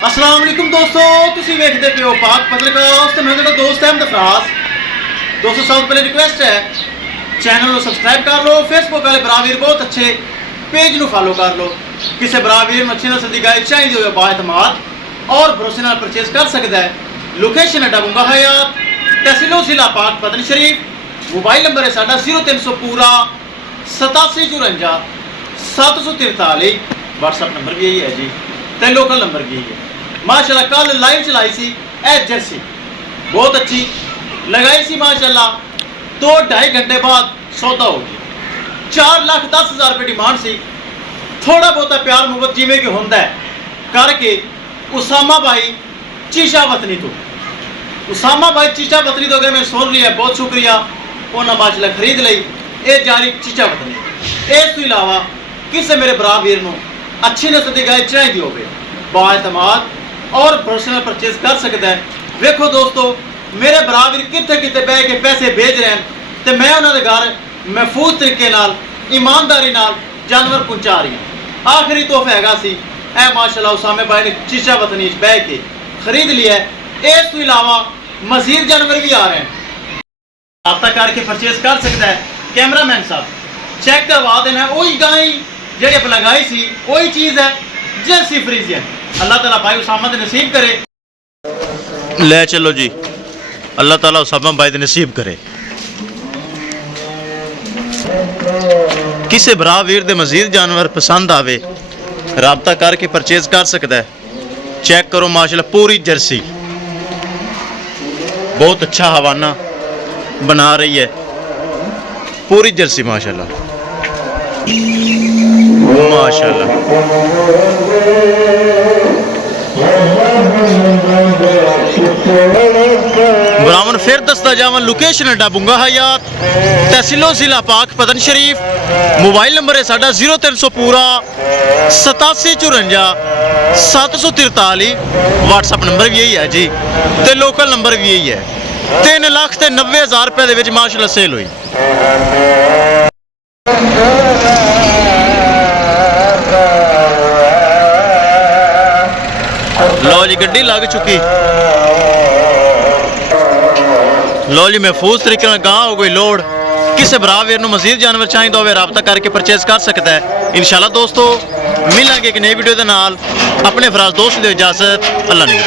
अस्सलाम वालेकुम दोस्तों, तुसी वेखदे पे हो पाक पत्रकास्ट ते मैं तेरा दोस्त अहमद फराज। दोस्तों सब पहले रिक्वेस्ट है चैनल को सब्सक्राइब कर लो, फेसबुक वाले बरावीर बहुत अच्छे पेज को फॉलो कर लो। किसी बरावीर में अच्छी नस्ल की गाय चाहिए हो बाएतमाद और भरोसे नाल परचेज कर सकता है। लोकेशन है डबुंगा हयात, तहसीलो जिला पाक पतन शरीफ। मोबाइल नंबर है साडा 0300 पूरा 8754 743। व्हाट्सअप नंबर भी यही है जी, तो लोकल नंबर भी है। माशाल्लाह कल लाइव चलाई सी ए जर्सी बहुत अच्छी लगाई सी माशाल्लाह। 2-2.5 घंटे बाद सौदा हो गया। 4,10,000 रुपये डिमांड सी। थोड़ा बहुत प्यार मुहब्बत जिमें कि होंदा है करके उसामा भाई चीशा वतनी तो अगर मैं सुन लिया बहुत शुक्रिया। उन्हें माशाल्लाह खरीद ली ये जारी चीचा वतनी। इस तो इलावा किसी मेरे भरा वीर को अच्छी नस्ल की गाय चाहिए हो बाएतमाद और भरोसे में परचेज कर सकता है। वेखो दोस्तों मेरे भरा वीर कितने कितने बह के पैसे भेज रहे हैं तो मैं उन्होंने घर महफूज तरीके नाल ईमानदारी नाल जानवर पहुँचा रही हूँ। आखिरी तोहफा हैगा सी ए माशाल्लाह उसामे भाई ने चीचा वतनी बह के खरीद लिया है। इस तो इलावा मजीद जानवर भी आ रहे हैं, रब्ता करके परचेज कर सकता है। कैमरामैन साहब चेक करवा देना, वही गाय जी आप लगाई सी वही चीज़ है जैसी फ्रीज है। अल्लाह ताला भाई उसामा दे नसीब करे। ले चलो जी, अल्लाह ताला उसामा भाई दे नसीब करे। किसी भरा वीर दे मजीद जानवर पसंद आवे रब्ता करके परचेज कर सकता है। चेक करो माशाल्लाह पूरी जर्सी बहुत अच्छा हवाना बना रही है, पूरी जर्सी माशाल्लाह माशाल्लाह। ब्राह्मण फिर दसदा जावन लोकेशन है डबुंगा हयात, तहसीलो जिला पाक पतन शरीफ। मोबाइल नंबर है साडा 0300 पूरा 8754 743। व्हाट्सअप नंबर भी यही है जी, तो लोकल नंबर भी यही है। 3,90,000 रुपये के माशाल्लाह सेल हुई। लो जी गड्डी लग चुकी। लो जी महफूज तरीके गांव हो गई लोड। किसी भरा वीर मजीद जानवर चाहिए हो रब्ता करके परचेज कर सकता है। इंशाल्लाह दोस्तों मिलेंगे एक नई वीडियो के नाल। अपने फराज दोस्त दे इजाजत, अल्लाह ने।